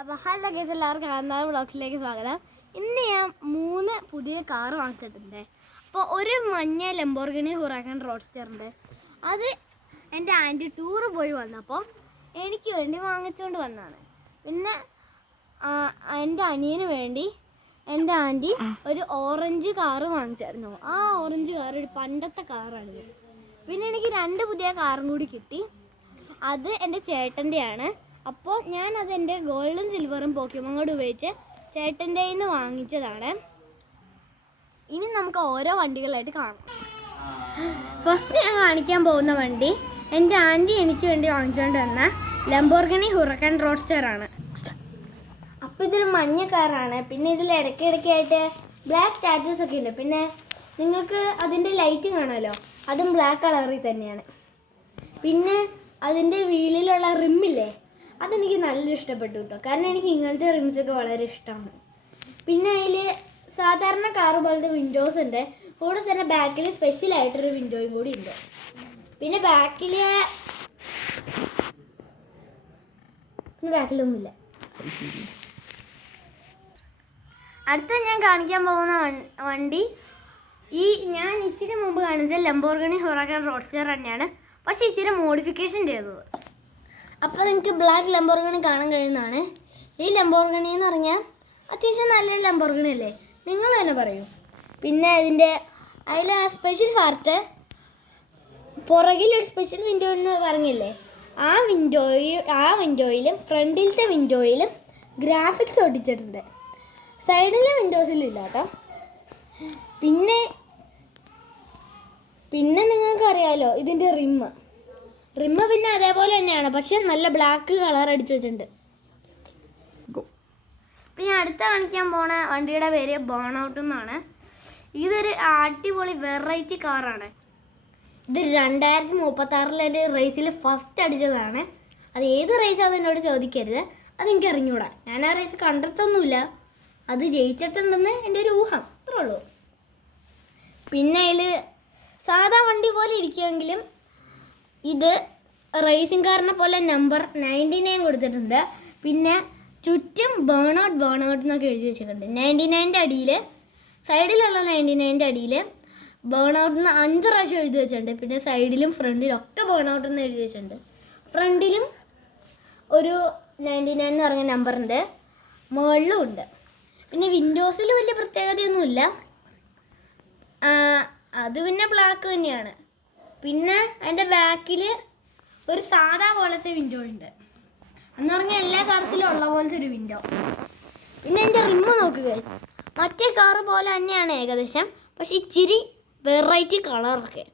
അപ്പോൾ hello guys, എല്ലാവർക്കും ആനന്ദ വ്ളോഗിലേക്ക് സ്വാഗതം. ഇന്ന് ഞാൻ 3 പുതിയ കാറ് വാങ്ങിച്ചിട്ടുണ്ട്. അപ്പോൾ ഒരു മഞ്ഞ ലംബോർഗിനി ഹുറാക്കൻ റോഡ്സ്റ്റർ ഉണ്ട്. അത് എൻ്റെ ആൻറ്റി ടൂറ് പോയി വന്നപ്പോൾ എനിക്ക് വേണ്ടി വാങ്ങിച്ചുകൊണ്ട് വന്നതാണ്. പിന്നെ എൻ്റെ അനിയന് വേണ്ടി എൻ്റെ ആൻറ്റി ഒരു ഓറഞ്ച് കാറ് വാങ്ങിച്ചായിരുന്നു. ആ ഓറഞ്ച് കാർ ഒരു പണ്ടത്തെ കാറാണിത്. പിന്നെ എനിക്ക് 2 പുതിയ കാറും കൂടി കിട്ടി. അത് എൻ്റെ ചേട്ടൻ്റെയാണ്. അപ്പോൾ ഞാനത് എൻ്റെ ഗോൾഡും സിൽവറും പോക്കിമോൻ കോഡ് ഉപയോഗിച്ച് ചേട്ടൻ്റെ നിന്ന് വാങ്ങിച്ചതാണ്. ഇനി നമുക്ക് ഓരോ വണ്ടികളായിട്ട് കാണാം. ഫസ്റ്റ് ഞാൻ കാണിക്കാൻ പോകുന്ന വണ്ടി എൻ്റെ ആൻറ്റി എനിക്ക് വേണ്ടി വാങ്ങിച്ചുകൊണ്ട് വന്ന ലംബോർഗിനി ഹുറാക്കൻ റോഡ്സ്റ്റർ ആണ്. അപ്പോൾ ഇതൊരു മഞ്ഞ കാറാണ്. പിന്നെ ഇതിൽ ഇടയ്ക്കിടയ്ക്കായിട്ട് ബ്ലാക്ക് ടാറ്റൂസ് ഒക്കെ ഉണ്ട്. പിന്നെ നിങ്ങൾക്ക് അതിൻ്റെ ലൈറ്റ് കാണാമല്ലോ, അതും ബ്ലാക്ക് കളറിൽ തന്നെയാണ്. പിന്നെ അതിൻ്റെ വീലിലുള്ള റിമ്മില്ലേ, അതെനിക്ക് നല്ല ഇഷ്ടപ്പെട്ടു കേട്ടോ. കാരണം എനിക്ക് ഇങ്ങനത്തെ റിംസൊക്കെ വളരെ ഇഷ്ടമാണ്. പിന്നെ അതിൽ സാധാരണ കാറ് പോലത്തെ വിൻഡോസ് ഉണ്ട്. കൂടെ തന്നെ ബാക്കിൽ സ്പെഷ്യലായിട്ടൊരു വിൻഡോയും കൂടി ഉണ്ട്. പിന്നെ ബാക്കിലൊന്നുമില്ല. അടുത്ത ഞാൻ കാണിക്കാൻ പോകുന്ന വണ്ടി ഞാൻ ഇച്ചിരി മുമ്പ് കാണിച്ച ലംബോർഗിനി ഹുറാക്കൻ റോഡ്സ്റ്റർ തന്നെയാണ്, പക്ഷേ ഇച്ചിരി മോഡിഫിക്കേഷൻ ചെയ്തത്. അപ്പോൾ നിങ്ങൾക്ക് ബ്ലാക്ക് ലംബോർഗിനി കാണാൻ കഴിയുന്നതാണ്. ഈ ലംബോർഗിനി എന്ന് പറഞ്ഞാൽ അത്യാവശ്യം നല്ലൊരു ലംബോർഗിനി അല്ലേ, നിങ്ങൾ തന്നെ പറയൂ. പിന്നെ അതിൽ സ്പെഷ്യൽ പാർട്ട് പുറകിലൊരു സ്പെഷ്യൽ വിൻഡോ എന്ന് പറഞ്ഞില്ലേ, ആ വിൻഡോയിലും ഫ്രണ്ടിലത്തെ വിൻഡോയിലും ഗ്രാഫിക്സ് ഒട്ടിച്ചിട്ടുണ്ട്. സൈഡിലെ വിൻഡോസിലില്ല കേട്ടോ. പിന്നെ നിങ്ങൾക്കറിയാമല്ലോ ഇതിൻ്റെ റിമ്മ് പിന്നെ അതേപോലെ തന്നെയാണ്, പക്ഷെ നല്ല ബ്ലാക്ക് കളർ അടിച്ചു വെച്ചിട്ടുണ്ട്. പിന്നെ അടുത്ത കാണിക്കാൻ പോണ വണ്ടിയുടെ പേര് ബേൺഔട്ട് എന്നാണ്. ഇതൊരു അടിപൊളി വെറൈറ്റി കാറാണ്. ഇത് 2036 റേസിൽ ഫസ്റ്റ് അടിച്ചതാണ്. അത് ഏത് റേസാണെന്ന് എന്നോട് ചോദിക്കരുത്, അതെനിക്ക് അറിഞ്ഞൂടാ. ഞാൻ ആ റേസ് കണ്ടിട്ടൊന്നുമില്ല. അത് ജയിച്ചിട്ടുണ്ടെന്ന് എൻ്റെ ഒരു ഊഹം, അത്രേ ഉള്ളൂ. പിന്നെ അതിൽ സാധാ വണ്ടി പോലെ ഇരിക്കുമെങ്കിലും ഇത് റേസിംഗ് കാറിനെ പോലെ നമ്പർ 99 കൊടുത്തിട്ടുണ്ട്. പിന്നെ ചുറ്റും ബേൺഔട്ട് എന്നൊക്കെ എഴുതി വെച്ചിട്ടുണ്ട്. 99ൻ്റെ അടിയിൽ, സൈഡിലുള്ള 99ൻ്റെ അടിയിൽ ബേൺഔട്ടെന്ന് 5 പ്രാവശ്യം എഴുതി വെച്ചിട്ടുണ്ട്. പിന്നെ സൈഡിലും ഫ്രണ്ടിലും ഒക്കെ ബേൺഔട്ട് എന്ന് എഴുതി വെച്ചിട്ടുണ്ട്. ഫ്രണ്ടിലും ഒരു 99 എന്ന് പറഞ്ഞ നമ്പറുണ്ട്, മുകളിലും ഉണ്ട്. പിന്നെ വിൻഡോസിൽ വലിയ പ്രത്യേകതയൊന്നുമില്ല, അത് പിന്നെ ബ്ലാക്ക് തന്നെയാണ്. പിന്നെ അതിൻ്റെ ബാക്കിൽ ഒരു സാധാ പോലത്തെ വിൻഡോ ഉണ്ട്, എന്ന് പറഞ്ഞാൽ എല്ലാ കാർസിലും ഉള്ള പോലത്തെ ഒരു വിൻഡോ. പിന്നെ എൻ്റെ റിമ്മ് നോക്കുക, മറ്റേ കാറ് പോലെ തന്നെയാണ് ഏകദേശം, പക്ഷെ ഇച്ചിരി വെറൈറ്റി കളറൊക്കെ.